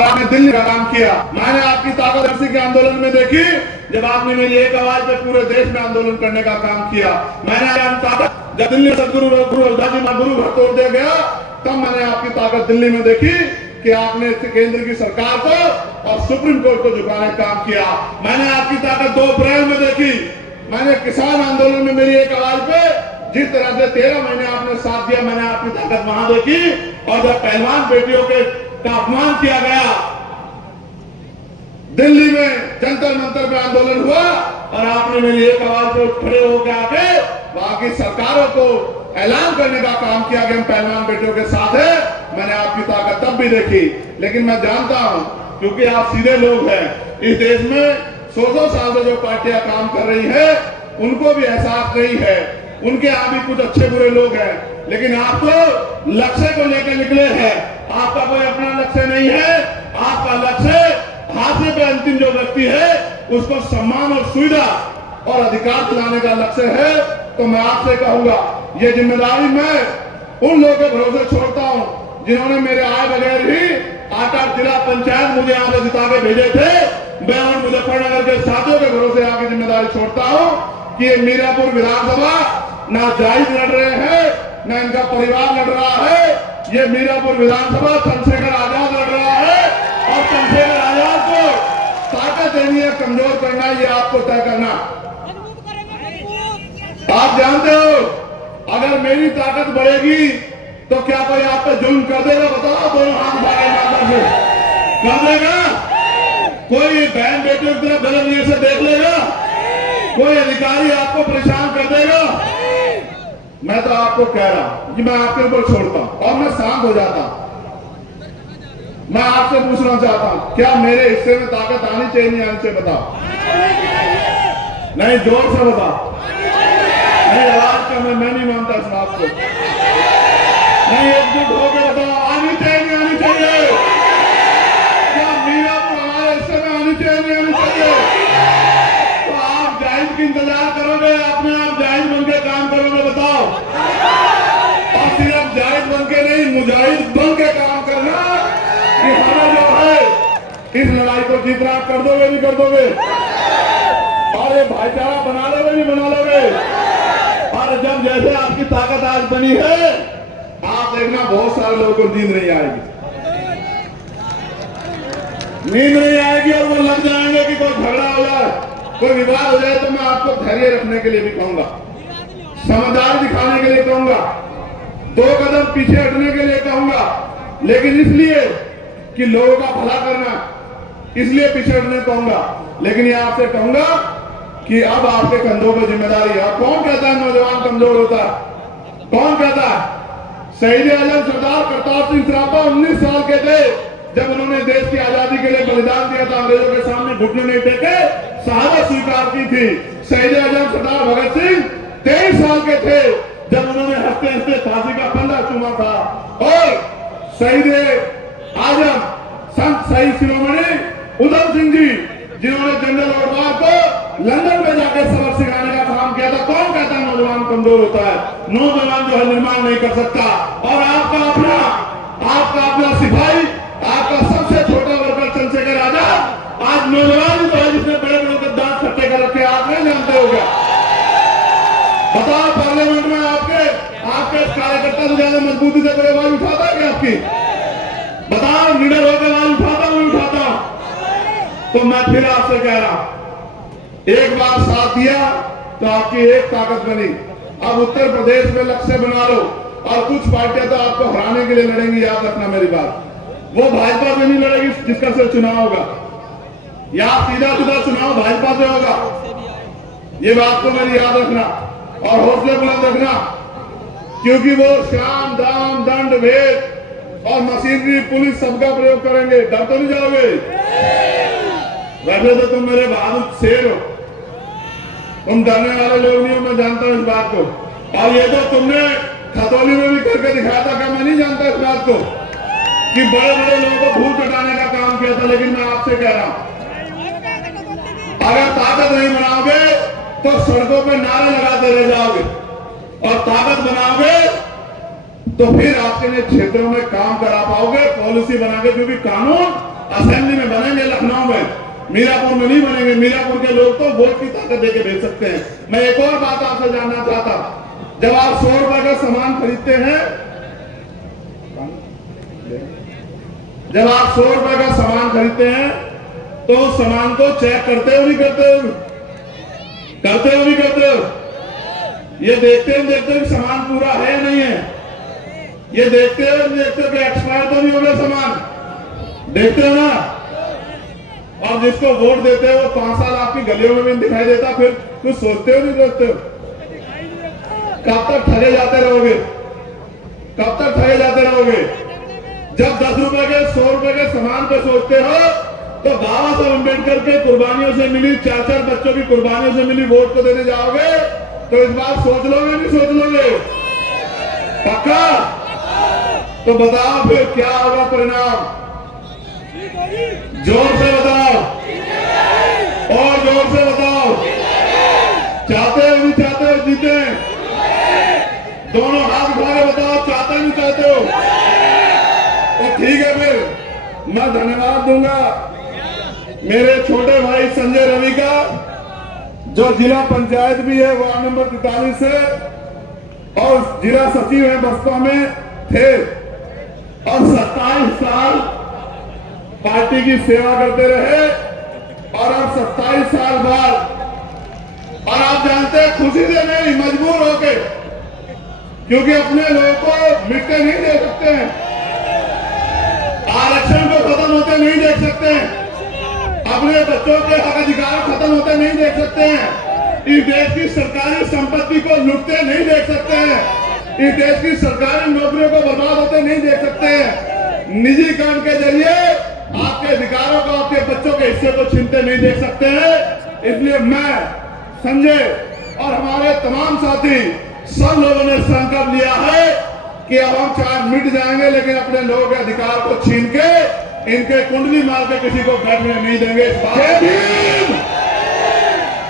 और आपने दिल्ली का काम किया। मैंने आपकी ताकत उसी के आंदोलन में देखी जब आपने मेरी एक आवाज पे पूरे देश में आंदोलन करने का काम किया। मैंने ताकत जब दिल्ली सदगुरु गुरु घर तोड़ दिया गया, तब मैंने आपकी ताकत दिल्ली में देखी कि आपने केंद्र की सरकार को और सुप्रीम कोर्ट को झुकाने का काम किया। मैंने आपकी ताकत 2 अप्रैल में देखी। मैंने किसान आंदोलन में मेरी एक आवाज पे जिस तरह से 13 महीने आपने साथ दिया, मैंने आपकी ताकत वहां देखी। और जब पहलवान बेटियों के का अपमान किया गया, दिल्ली में जंतर मंतर पे आंदोलन हुआ और आपने मेरी एक आवाज पे खड़े होकर आके वहां की सरकारों को ऐलान करने का काम किया कि हम पहलवान बेटियों के साथ है। मैंने आपकी ताकत तब भी देखी। लेकिन मैं जानता हूं, क्योंकि आप सीधे लोग हैं, इस देश में 100 साल से जो पार्टियां काम कर रही है उनको भी एहसास नहीं है। उनके यहाँ भी कुछ अच्छे बुरे लोग हैं, लेकिन आप तो लक्ष्य को लेकर निकले हैं। आपका कोई अपना लक्ष्य नहीं है। आपका लक्ष्य हाथे पे अंतिम जो व्यक्ति है उसको सम्मान और सुविधा और अधिकार दिलाने का लक्ष्य है। तो मैं आपसे कहूंगा, ये जिम्मेदारी मैं उन लोगों के भरोसे छोड़ता हूं जिन्होंने मेरे आए बगैर ही 8 जिला पंचायत मुझे यहाँ पे जिता के भेजे थे। मैं उन मुजफ्फरनगर के साथियों के भरोसे आके जिम्मेदारी छोड़ता हूं कि ये मीरापुर विधानसभा ना जायज लड़ रहे हैं, ना इनका परिवार लड़ रहा है। ये मीरापुर विधानसभा चंद्रशेखर आजाद लड़ रहा है और चंद्रशेखर आजाद को ताकत देनी है, कमजोर करना है, ये आपको तय करना। आप जानते हो, अगर मेरी ताकत बढ़ेगी तो क्या कोई आप पे जुल्म कर देगा? बताओ, दोनों हाथ उठा के माता से कर देगा? कोई बहन बेटियों की तरफ गलत नजर से देख लेगा? कोई अधिकारी आपको परेशान कर देगा? मैं तो आपको कह रहा हूं कि मैं आपके ऊपर छोड़ता हूं और मैं शांत हो जाता हूं। मैं आपसे पूछना चाहता हूं, क्या मेरे हिस्से में ताकत आनी चाहिए नहीं आनी चाहिए? बताओ। नहीं, जोर से बताओ। नहीं, आवाज का मैं नहीं मानता इस बात को। नहीं, एकजुट होकर बताओ, आनी चाहिए नहीं आनी चाहिए? क्या मीरापुर हमारे हिस्से में आनी चाहिए नहीं आनी चाहिए? तो आप जायज की इंतजार करोगे, अपने आप जायज बन के काम करोगे? बताओ। और सिर्फ जायज बन के नहीं, मुजाहिद बन के काम करना कि हमें जो है इस लड़ाई को जीतना। कर दोगे नहीं कर दोगे? और ये भाईचारा बना लोगे नहीं बना लोगे? और जब जैसे आपकी ताकत आज बनी है, आप देखना बहुत सारे लोगों को नींद नहीं आएगी। नींद नहीं आएगी और वो लग जाएंगे कि कोई झगड़ा हो जाए, कोई विवाद हो जाए। तो मैं आपको धैर्य रखने के लिए भी कहूंगा, समझदारी दिखाने के लिए कहूंगा, 2 कदम पीछे हटने के लिए कहूंगा। लेकिन इसलिए कि लोगों का भला करना, इसलिए पीछे हटने कहूंगा। लेकिन ये आपसे कहूंगा कि अब आपके कंधों पर जिम्मेदारी है। कौन कहता है नौजवान कमजोर होता है? कौन कहता है? शहीद आजम सरदार करतार सिंह सराभा 19 साल के थे जब उन्होंने देश की आजादी के लिए बलिदान दिया था। अंग्रेजों के सामने घुटने नहीं टेके, शहादत स्वीकार की थी। शहीद आजम सरदार भगत सिंह 23 साल के थे जब उन्होंने हंसते हंसते फांसी का फंदा चूमा था। और शहीद आजम संत शहीद शिरोमणि उधम सिंह जी, जिन्होंने जनरल ओडवार को लंदन में जाकर सबक सिखाने का काम किया था। कौन कहता है नौजवान कमजोर होता है? नौजवान जो है निर्माण नहीं कर सकता। और आपका अपना सिपाही, आपका सबसे छोटा वर्कर चंद्रशेखर आजाद आज नौजवान जो है जिसने बड़े बड़े के दांत खट्टे कर रखे, आप नहीं जानते हो क्या? बताओ, पार्लियामेंट में आपके कार्यकर्ता से ज्यादा मजबूती से कोई आवाज उठाता है क्या आपकी? बताओ, निडर होकर आवाज उठाता हूं, उठाता हूं। तो मैं फिर आपसे कह रहा हूं, एक बार साथ दिया तो आपकी एक ताकत बनी। अब उत्तर प्रदेश में लक्ष्य बना लो। और कुछ पार्टियां तो आपको हराने के लिए लड़ेंगी, याद रखना मेरी बात। वो भाजपा से नहीं लड़ेगी जिसका सिर्फ चुनाव होगा, या सीधा सीधा चुनाव भाजपा से होगा। ये बात को मेरी याद रखना और हौसले बुलंद रखना, क्योंकि वो शाम दाम दंड भेद और मशीनरी पुलिस सबका प्रयोग करेंगे। डर तो नहीं जाओगे? वैसे तो तुम मेरे बहादुर शेर हो, तुम डरने वाले लोग नहीं हो, मैं जानता हूं इस बात को। और ये तो तुमने खतौली में भी करके दिखाया था। क्या मैं नहीं जानता इस बात को कि बड़े बड़े लोगों को भूल चटाने का काम किया था? लेकिन मैं आपसे कह रहा हूं, अगर ताकत नहीं बनाओगे तो सड़कों पे नारे लगाते रह जाओगे, और ताकत बनाओगे तो फिर आपके लिए क्षेत्रों में काम करा पाओगे, पॉलिसी बनाओगे। क्योंकि कानून असेंबली में बनेंगे लखनऊ में, मीरापुर में नहीं बनेंगे। मीरापुर के लोग तो वोट की ताकत देके भेज सकते हैं। मैं एक और बात आपसे जानना चाहता, जब आप 100 रुपए का सामान खरीदते हैं, जब आप 100 रुपए का सामान खरीदते हैं तो उस सामान को चेक करते हो नहीं करते हो? करते हो नहीं करते हो? ये देखते हो सामान पूरा है या नहीं है? ये देखते हो कि एक्सपायर तो नहीं हो गया सामान? देखते हो ना? और जिसको वोट देते हो वो 5 साल आपकी गलियों में भी दिखाई देता, फिर कुछ सोचते हो नहीं सोचते हो? कब तक ठगे जाते रहोगे? कब तक ठगे जाते रहोगे? जब 10 रुपए के 100 रुपए के सामान पे सोचते हो तो बाबा साहब अम्बेडकर के कुर्बानियों से मिली, 4-4 बच्चों की कुर्बानियों से मिली वोट को देने जाओगे तो इस बार सोच लोगे नहीं सोच लोगे? पक्का? तो बताओ फिर क्या होगा परिणाम? जोर से बताओ, और जोर से बताओ। चाहते हो नहीं चाहते हो जीते? दोनों हाथ उठा के बताओ, चाहते नहीं चाहते हो? तो ठीक है, फिर मैं धन्यवाद दूंगा मेरे छोटे भाई संजय रवि का, जो जिला पंचायत भी है वार्ड नंबर 43 से और जिला सचिव है बसपा में थे और 27 साल पार्टी की सेवा करते रहे और अब 27 साल बाद, और आप जानते हैं खुशी से नहीं, मजबूर होके, क्योंकि अपने लोगों को मिटते नहीं दे सकते हैं, आरक्षण को खत्म होते नहीं देख सकते हैं, अपने बच्चों के हक अधिकार खत्म होते नहीं देख सकते हैं, इस देश की सरकारी संपत्ति को लूटते नहीं देख सकते हैं, इस देश की सरकारी नौकरियों को बर्बाद होते नहीं देख सकते हैं, निजीकरण के जरिए आपके अधिकारों को, आपके बच्चों के हिस्से को छीनते नहीं देख सकते हैं। इसलिए मैं, संजय और हमारे तमाम साथी सब लोगों ने संकल्प लिया है कि अब हम चाहे मिट जाएंगे लेकिन अपने लोगों के अधिकार को छीन के इनके कुंडली मार के किसी को बैठने नहीं देंगे।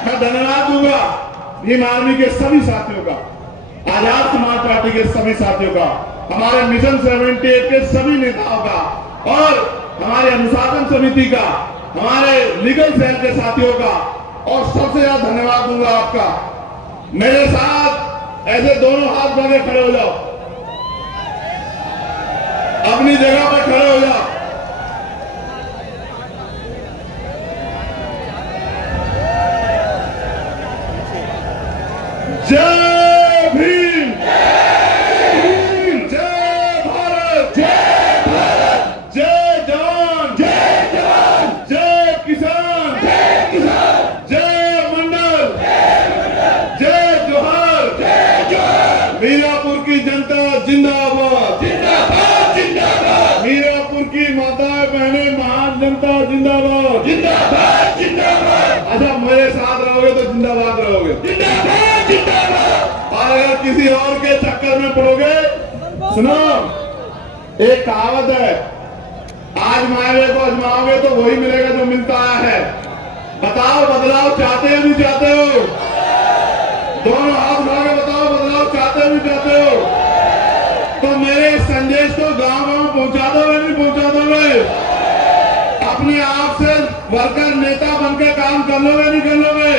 मैं धन्यवाद दूंगा भीम आर्मी के सभी साथियों का, आजाद समाज पार्टी के सभी साथियों का, हमारे मिशन 78 के सभी नेताओं का और हमारे अनुशासन समिति का, हमारे लीगल सेल के साथियों का, और सबसे ज्यादा धन्यवाद दूंगा आपका। मेरे साथ ऐसे दोनों हाथ बांधे खड़े हो जाओ, अपनी जगह पर खड़े हो जाओ। जय भीम, जय भारत, जय भारत, जय जवान, जय किसान, जय मंडल, जय जोहर, मीरापुर की जनता जिंदाबाद, मीरापुर की माताएं बहनें महान जनता जिंदाबाद, अच्छा मेरे साथ रहोगे तो जिंदाबाद रहोगे। और अगर किसी और के चक्कर में पड़ोगे, सुनो, एक कहावत है, आज मायवे को आजमाओगे तो वही मिलेगा जो मिलता आया है। बताओ बदलाव चाहते हो नहीं चाहते हो? दोनों हाथ उठा के बताओ, बदलाव चाहते हो नहीं चाहते हो? तो मेरे संदेश को गांव-गांव पहुंचा दोगे नहीं पहुंचा दोगे? अपने आप से वर्कर नेता बनकर काम कर लोगे नहीं कर लोगे?